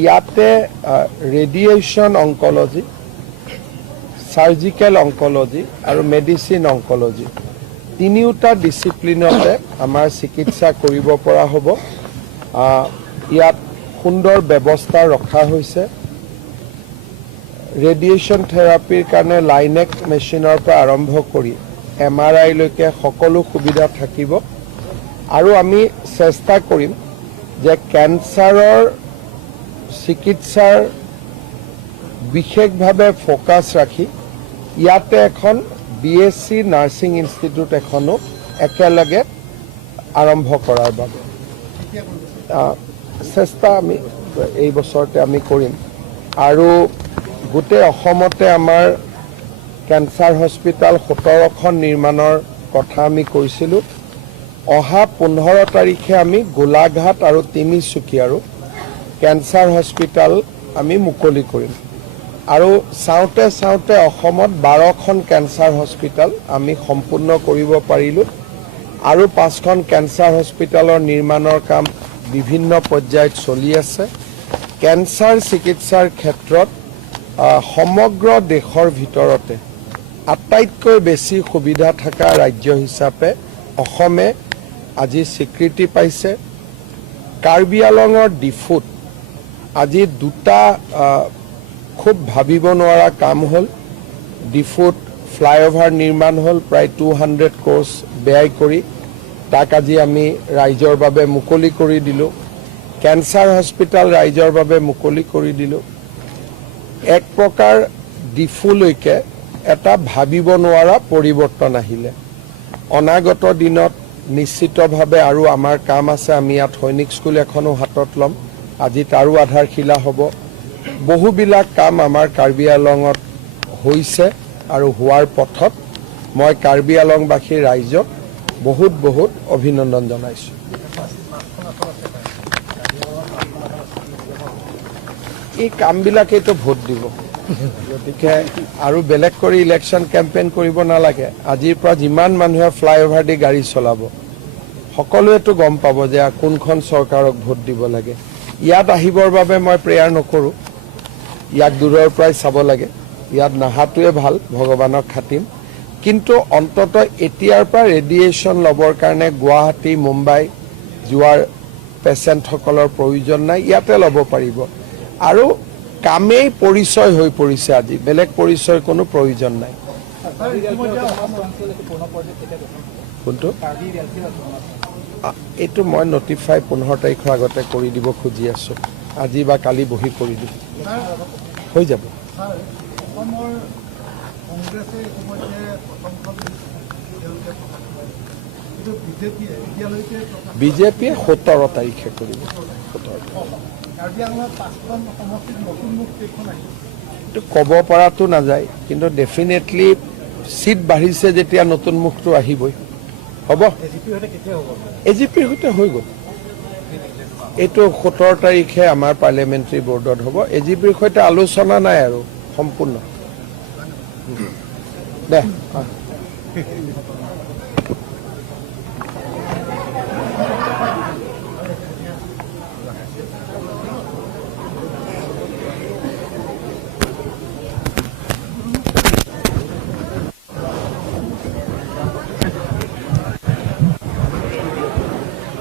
ইয়াতে ৰেডিয়েশ্যন অংকলজি, সাৰ্জিকেল অংকলজি আৰু মেডিচিন অংকলজি তিনিওটা ডিচিপ্লিনতে আমাৰ চিকিৎসা কৰিব পৰা হ'ব। ইয়াত সুন্দৰ ব্যৱস্থা ৰখা হৈছে। ৰেডিয়েশ্যন থেৰাপিৰ কাৰণে লাইনেক মেচিনৰ পৰা আৰম্ভ কৰি MRI লৈকে সকলো সুবিধা থাকিব। আৰু আমি চেষ্টা কৰিম যে কেঞ্চাৰৰ চিকিৎসাৰ বিশেষভাৱে ফ'কাছ ৰাখি ইয়াতে এখন BSc নাৰ্ছিং ইনষ্টিটিউট এখনো একেলগে আৰম্ভ কৰাৰ বাবে চেষ্টা আমি এই বছৰতে আমি কৰিম। আৰু গোটেই অসমতে আমাৰ কেঞ্চাৰ হস্পিটেল 17খন নিৰ্মাণৰ কথা আমি কৈছিলোঁ। অহা 15 তাৰিখে আমি গোলাঘাট আৰু তিনিচুকীয়াৰো কেঞ্চাৰ হস্পিটেল আমি মুকলি কৰিম। আৰু চাওঁতে চাওঁতে অসমত 12খন কেঞ্চাৰ হস্পিটেল আমি সম্পূৰ্ণ কৰিব পাৰিলোঁ। আৰু 5খন কেঞ্চাৰ হস্পিটেলৰ নিৰ্মাণৰ কাম বিভিন্ন পৰ্যায়ত চলি আছে। কেঞ্চাৰ চিকিৎসাৰ ক্ষেত্ৰত সমগ্ৰ দেশৰ ভিতৰতে আটাইতকৈ বেছি সুবিধা থকা ৰাজ্য হিচাপে অসমে আজি স্বীকৃতি পাইছে। কাৰ্বি আলঙৰ ডিফুত আজি দুটা খুব ভাবিব নোৱাৰা কাম হ'ল। ডিফুত ফ্লাইঅভাৰ নিৰ্মাণ হ'ল প্ৰায় 200 ক্ৰ'ৰ্ছ ব্যয় কৰি। তাক আজি আমি ৰাইজৰ বাবে মুকলি কৰি দিলোঁ। কেঞ্চাৰ হস্পিটেল ৰাইজৰ বাবে মুকলি কৰি দিলোঁ। এক প্ৰকাৰ ডিফুলৈকে এটা ভাবিব নোৱাৰা পৰিৱৰ্তন আহিলে। অনাগত দিনত নিশ্চিতভাৱে আৰু আমাৰ কাম আছে। আমি ইয়াত সৈনিক স্কুল এখনো হাতত ল'ম। আজি তাৰো আধাৰশিলা হ'ব। বহুবিলাক কাম আমাৰ কাৰ্বি আলঙত হৈছে আৰু হোৱাৰ পথত। মই কাৰ্বি আলংবাসী ৰাইজক বহুত বহুত অভিনন্দন জনাইছোঁ। এই কামবিলাকেইতো ভোট দিব, গতিকে আৰু বেলেগ কৰি ইলেকশ্যন কেম্পেইন কৰিব নালাগে। আজিৰ পৰা যিমান মানুহে ফ্লাইঅভাৰ দি গাড়ী চলাব সকলোৱেতো গম পাব যে কোনখন চৰকাৰক ভোট দিব লাগে। ইয়াত আহিবৰ বাবে মই প্ৰেয়াৰ নকৰোঁ। ইয়াক দূৰৰ পৰাই চাব লাগে। ইয়াত নাহাটোৱে ভাল, ভগৱানক খাটিম। কিন্তু অন্ততঃ এতিয়াৰ পৰা ৰেডিয়েশ্যন ল'বৰ কাৰণে গুৱাহাটী মুম্বাই যোৱাৰ পেচেণ্টসকলৰ প্ৰয়োজন নাই, ইয়াতে ল'ব পাৰিব। আৰু কামেই পৰিচয় হৈ পৰিছে আজি, বেলেগ পৰিচয়ৰ কোনো প্ৰয়োজন নাই। কোনটো এইটো মই নটিফাই 15 তাৰিখৰ আগতে কৰি দিব খুজি আছোঁ। আজি বা কালি বহি কৰি দিম, হৈ যাব। বিজেপিয়ে 17 তাৰিখে কৰিব। এইটো ক'ব পৰাটো নাযায়, কিন্তু ডেফিনেটলি চিট বাঢ়িছে যেতিয়া নতুন মুখটো আহিবই। হ'ব, AGPৰ সৈতে হৈ গ'ল। এইটো 17 তাৰিখে আমাৰ পাৰ্লিয়ামেণ্টাৰী বৰ্ডত হ'ব। AGPৰ সৈতে আলোচনা নাই আৰু সম্পূৰ্ণ দে।